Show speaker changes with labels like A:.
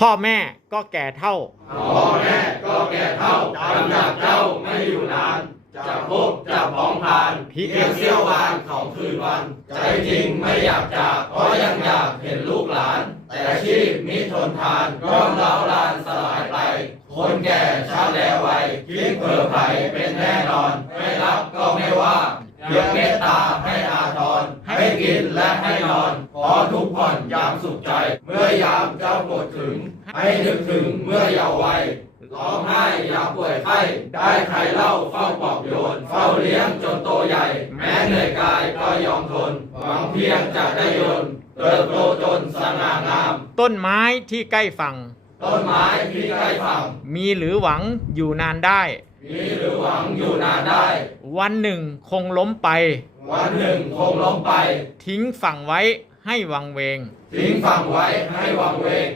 A: พ่อแม่ก็แก่เท่า
B: พ่อแม่ก็แก่เท่าจำจากเจ้าไม่อยู่นานจะพบจะพ้องผ่าน
A: เพี
B: เพี
A: ย
B: ย
A: ง
B: เสี้ยววานของคืนวัน ใจจริงไม่อยากจากเพราะยังอยากเห็นลูกหลาน แต่ชีพมิทนทานย่อมเล้าลานสลายไป คนแก่ช้าแล้ววัยคิดเผื่อไผเป็นแน่นอน ไม่รับก็ไม่ว่าเพียงเมต กินและให้นอน ขอทุกผ่อนยามสุขใจ เมื่อยามเจ้าปวดถึง ให้นึกถึงเมื่อเยาว์วัยร้องไห้ยามป่วยไข้ได้ใครเล่าเฝ้าปลอบโยน เฝ้าเลี้ยงจนโตใหญ่ แม้เหนื่อยกายก็ยอมทนหวังเพียงจะได้ยนต์เติบโตจนสง่างาม
A: ต้นไม้ที่ใกล้ฝั่ง
B: ต้นไม้ที่ใกล้ฝั่ง
A: มีหรือหวังอยู่นานได้
B: มีหรือหวังอยู่นานได้
A: วันหนึ่งคงล้มไป
B: วันหนึ่งคงล้มไป
A: ทิ้งฝั่งไว้ให้วังเวง
B: ทิ้งฝั่งไว้ให้วังเวง